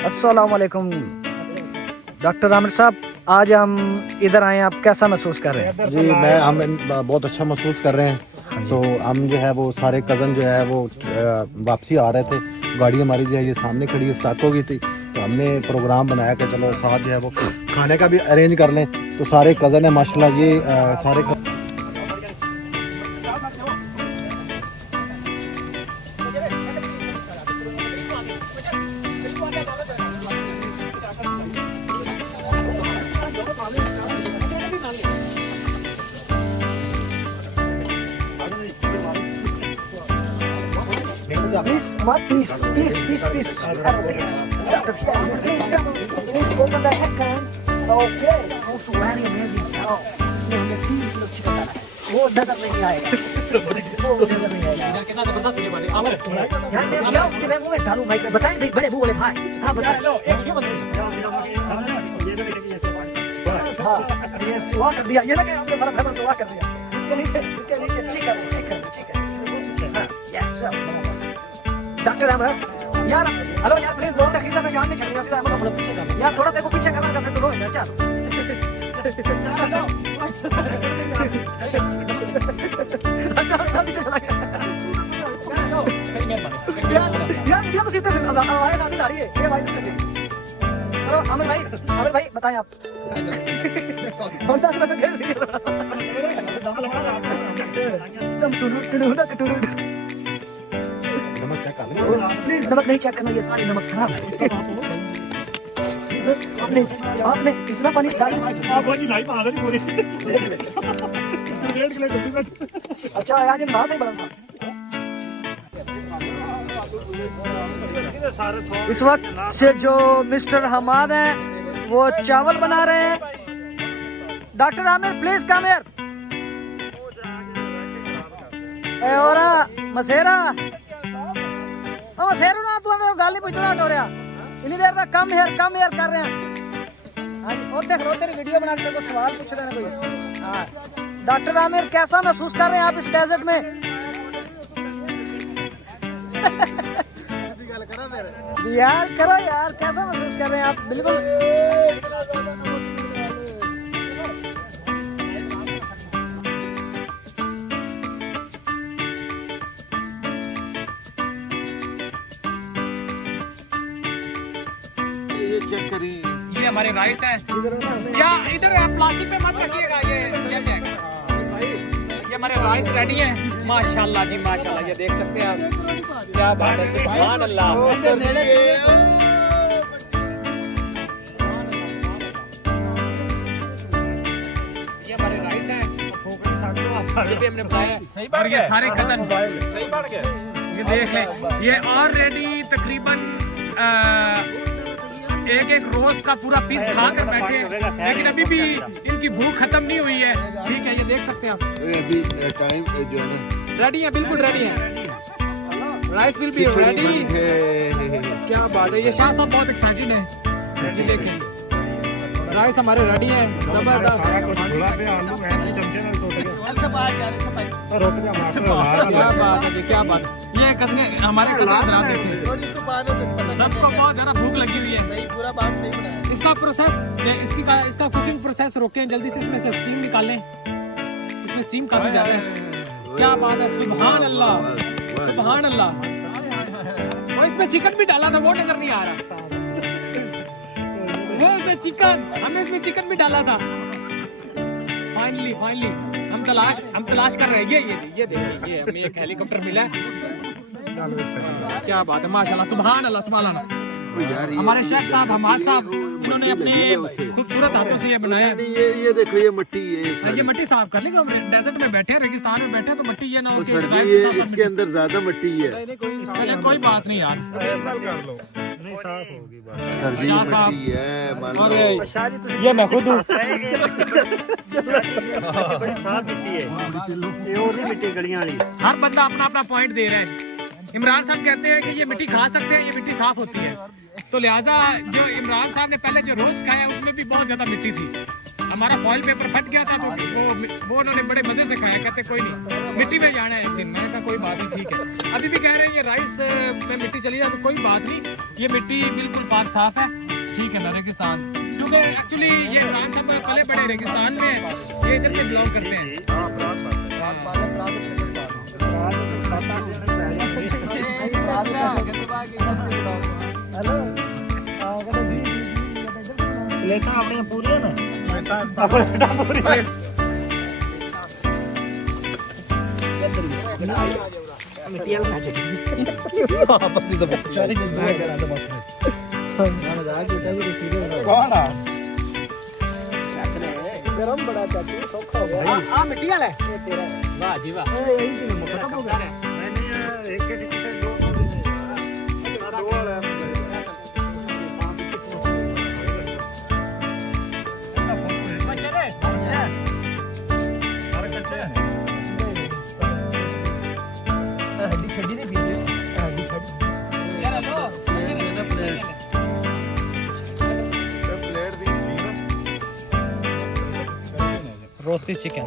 अस्सलाम वालेकुम डॉक्टर आमिर साहब, आज हम इधर आए हैं, आप कैसा महसूस कर रहे हैं? जी हम बहुत अच्छा महसूस कर रहे हैं। तो हम जो है वो सारे कज़न जो है वो वापसी आ रहे थे, गाड़ी हमारी जो है ये सामने खड़ी है, स्टार्ट हो गई थी। तो हमने प्रोग्राम बनाया कि चलो साथ जो है वो खाने का भी अरेंज कर लें। तो सारे कज़न है माशाल्लाह, ये सारे Please, please, Doctor, please open the head can. Okay, most very amazing. Now, हमने 3 किलो चिकन डाला, वो नजर नहीं आएगा, वो नजर नहीं आएगा। यार मैं क्या उसके मुंह में डालूं माइक में, बताएं भाई बड़े मुंह वाले भाई, हाँ बताएं। हाँ, ये सुहा कर दिया, ये लगे आपने सारा फेमस सुहा कर दिया। इसके नीचे चिकन, हाँ, yes, डॉक्टर अहमद यार, हेलो यार, प्लीज बोल दे खींचा, मैं जान नहीं छड़ी सीधा अहमद थोड़ा पीछे कर यार, थोड़ा देखो पीछे करना का, फिर तो रोएगा। चल अच्छा पीछे चला गया यार वीडियो तो सीधे आवाज आती आ रही है, ये आवाज करके। चलो आमिर भाई बताएं आप। प्लीज नमक नहीं चेक करना, ये सारी नमक खराब है। आपने इतना पानी डाला। अच्छा आज ना से बड़ा साहब इस वक्त से जो मिस्टर हमाद हैं वो चावल बना रहे हैं। Doctor Aamir please come here. और मसेरा शेरू ना तू गल ही पुछना टोरिया इन्नी देर तक कम हेयर कर रहे हैं। हाँ जी, और देख रो तेरी वीडियो बना के तेरे को सवाल पूछ रहे हैं कोई। हाँ डॉक्टर आमिर कैसा महसूस कर रहे हैं आप इस डेजर्ट में? यार करो यार, कैसा महसूस कर रहे हैं आप? बिल्कुल चेक करिए, ये हमारे राइस है। क्या इधर आप प्लास्टिक पे मत रखिएगा, ये जल जाएगा। ये हमारे राइस रेडी है माशाल्लाह जी माशाल्लाह, ये देख सकते हैं आप, क्या बात है, सुभान अल्लाह। ये हमारे राइस है, ये भी हमने बनाया है, और ये सारे कज़न ये देख लें, ये ऑलरेडी तकरीबन एक रोज का पूरा पीस खा कर बैठे, लेकिन अभी भी इनकी भूख खत्म नहीं हुई है। ठीक है, ये देख सकते हैं आप, अभी टाइम जो है ना रेडी है, बिल्कुल रेडी है, राइस विल बी रेडी। क्या बात है, ये शाह साहब बहुत एक्साइटेड है। ये देखें राइस हमारे रेडी है, जबरदस्त। क्या बात है जी, क्या बात है। ये कज़ने हमारे कज़न हज़रात देखें, सबको बहुत ज़्यादा भूख लगी हुई है। इसका प्रोसेस, इसका कुकिंग प्रोसेस रोकें जल्दी से, इसमें से स्टीम निकालें, इसमें स्टीम काफी ज़्यादा है। क्या बात है, सुभान अल्लाह सुभान अल्लाह। और इसमें चिकन भी डाला था, वो नजर नहीं आ रहा, वो से चिकन, हमने इसमें चिकन भी डाला था। फाइनली हम तलाश कर रहे हैं। ये देखिए, ये हमें एक हेलीकॉप्टर मिला है। क्या बात है माशाल्लाह, सुभान अल्लाह सुभान अल्लाह। हमारे शेफ साहब हमाद साहब, इन्होंने अपने खूबसूरत हाथों से ये बनाया। ये देखो, ये मट्टी है, ये मट्टी साफ कर लेंगे। हम डेजर्ट में बैठे हैं, रेगिस्तान में बैठे हैं, तो मट्टी ये ना हो कि इसके अंदर ज्यादा मट्टी है। चलिए कोई बात नहीं यार, सर जी मट्टी है, और ये मैं खुद हूँ। हर बंदा अपना अपना पॉइंट दे रहा है। इमरान साहब कहते हैं कि ये मिट्टी खा सकते हैं, ये मिट्टी साफ होती है, तो लिहाजा जो इमरान साहब ने पहले जो रोस्ट खाया उसमें भी बहुत ज्यादा मिट्टी थी। हमारा फॉइल पेपर फट गया था तो वो उन्होंने बड़े मजे से खाया, कहते कोई नहीं मिट्टी में जाना है एक दिन। मैंने कहा कोई बात नहीं, ठीक है। अभी भी कह रहे हैं ये राइस में मिट्टी चली जाए तो कोई बात नहीं, ये मिट्टी बिल्कुल पाक साफ है, ठीक है ना। रेगिस्तान क्योंकि एक्चुअली ये इमरान साहब पले बड़े रेगिस्तान में है, ये इधर से बिलोंग करते हैं। प्लेटा अपनी पूरी है ना, मिट्टी वाला ना चाहिए कौन आ गरम बड़ा चाचू सौखा हो गया। आ मिट्टी वाला है ये तेरा, वाह जी वाह। यही से खत्म हो गया। मैंने एक के टिकट दो वाला है। Roasted chicken